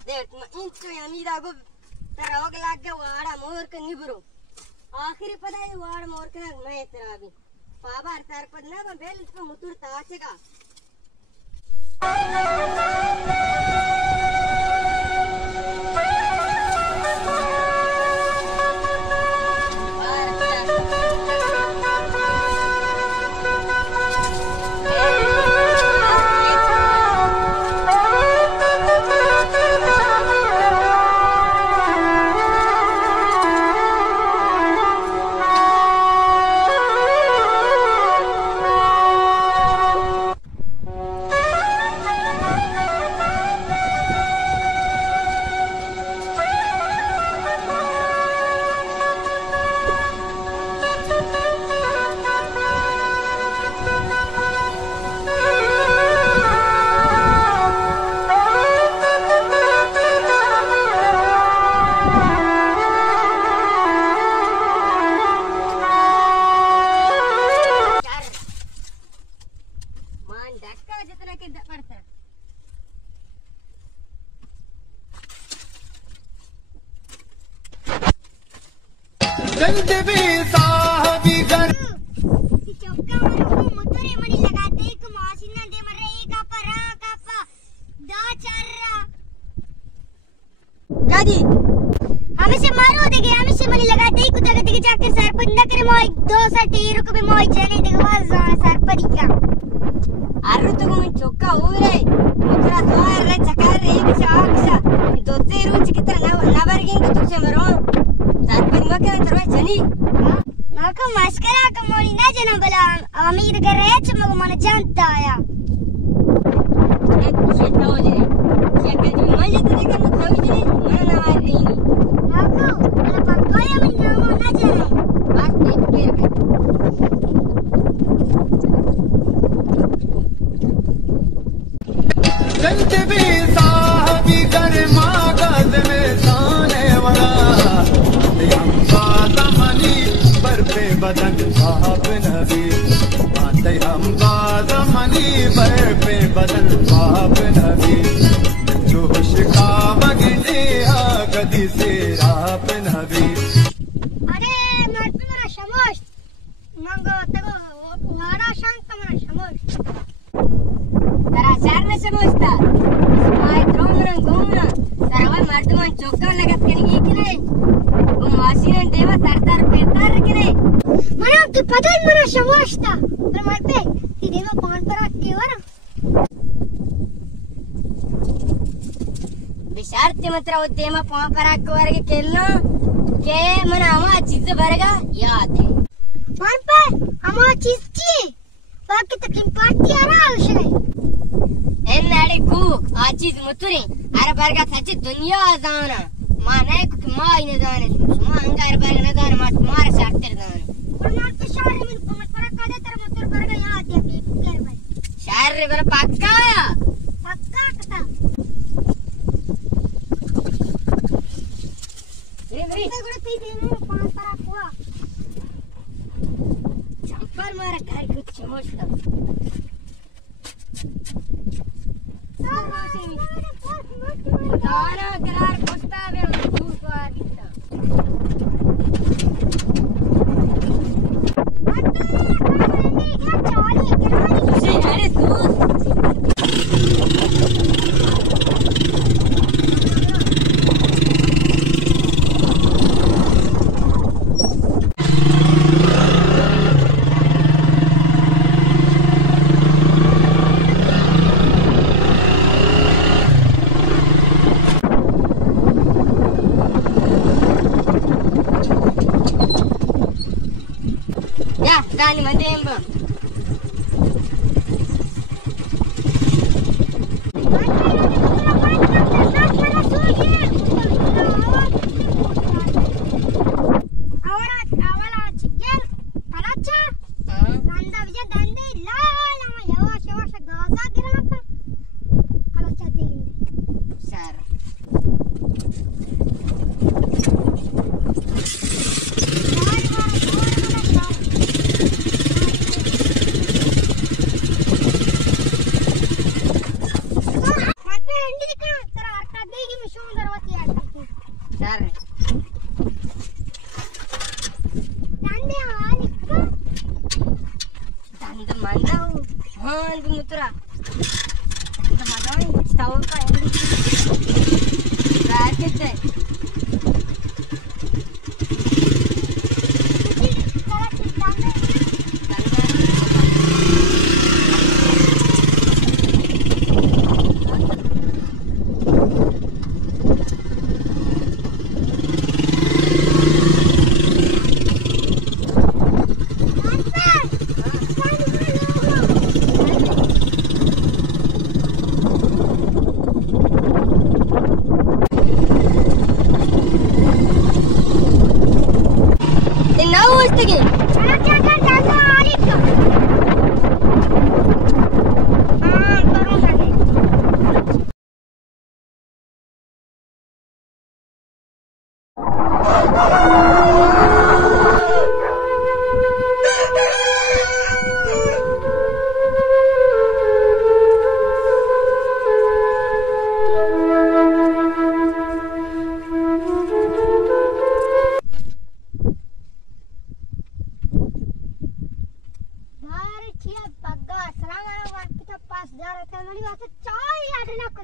देख इंच यानी दागो तरावग लाग के वाड़ा मोर के निबरो आखिरी पदा है वाड़ मोर के मैं तेरा भी पाबा तार पद ना बेल पे मुतुर ताचेगा हमेशा मारो देगे हमेशा मनी लगाते ही कुत्ता गति के जाकर सरपंच न करे मोई दो सा टीर को भी मोई चले देगे वाज सरपंच का आरु तो मैं चोका हो रे मुतरा सोयर रे चकार रे एक शाक्षा दो ते रुच कितना ना बरगिंग तो तुझे मरो सरपंच में के तरह जनी माको मस्करा का मोनी ना जना बला अमीर कर रहे चमको मन जानता आया एक शेता हो जे क्या कजी मजे तो देखे मत हो जे मन ना आ रही माको मला पक्काया मन नाम ना जाने बात नहीं फिर संत भी साहबी कर मागद में ताने वाला हम बात मनी पर पे बदन साहब नबी आते हम बात मनी पर पे बदन साहब नबी जोश का मगने आ कदी से आप नबी अरे मत मेरा शमोश मंगो तको वाड़ा शांत मेरा शमोश तरा चार ने समझता स्माई द्रोमरन घूमना तरावा मर्दमान चौका लगत करेंगे कि नहीं वो मासी ने देवा तरतर पेतर कि नहीं मना तू पता है मेरा समझता पर मरते ती देवा पान पर के वरा विशारते मत वो देवा पान पर के वर के खेलना के मना हमा चीज भरेगा याद है पान पर हमा चीज की बाकी तक पार्टी आ रहा है एन्नाडी कू आचीज मुतुरी अरे बरगा सच्ची दुनिया जाना माने को मायने जाने सुमा अंगार बरगा जाने मत मार साटर जाने और मार तो शहर में मत पर का दे तेरा मुतुर बरगा याद है के कर भाई शहर रे बर पक्का आया पक्का कता रे गुड़ पी दे में पांच पर हुआ चंपर मारा घर कुछ समझता Dara gelar postave un punto a vista. Sì, eres tú. Dani mandemba.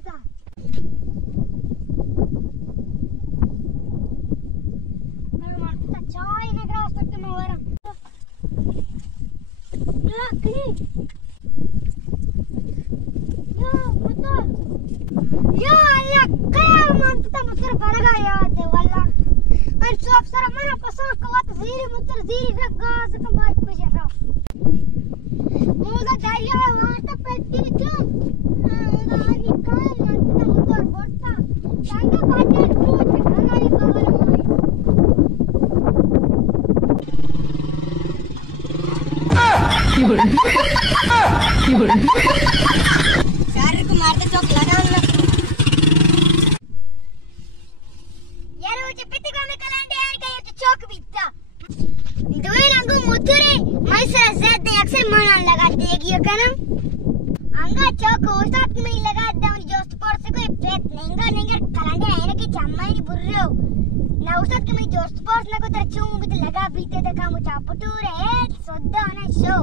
का मैं मारता चाय ना ग्रास तक मैं वरा लकड़ी या मुतर या अल्लाह क्या मारता मुतर बरगा याद है वाला और सब सारा मना पसंद कवात जीरी मुतर जीरी रगा सकम बात कुछ ऐसा मुदा दाइया वाटा पेटी क्यों मुदा निकाल मारता मुतर बोलता संगा बाटे टूट घराई कवर सारे को मारते चौक लगा ना यार वो पिटी को में कलांडे यार का ये चौक बीता दुए लंगो मुतुरे मैं सर ज़्यादा अक्सर मना लगा देगी ये कनम अंगा चौक ओसात में ही लगा दाऊं जोस्त पर से कोई पेट नेंगा कलांडे आने की चम्मा ही बुर्रो ना ओसात के में जोस्त पर ना को तर चूं भी लगा बीते तक हम चापटूरे सोद्दा ना शो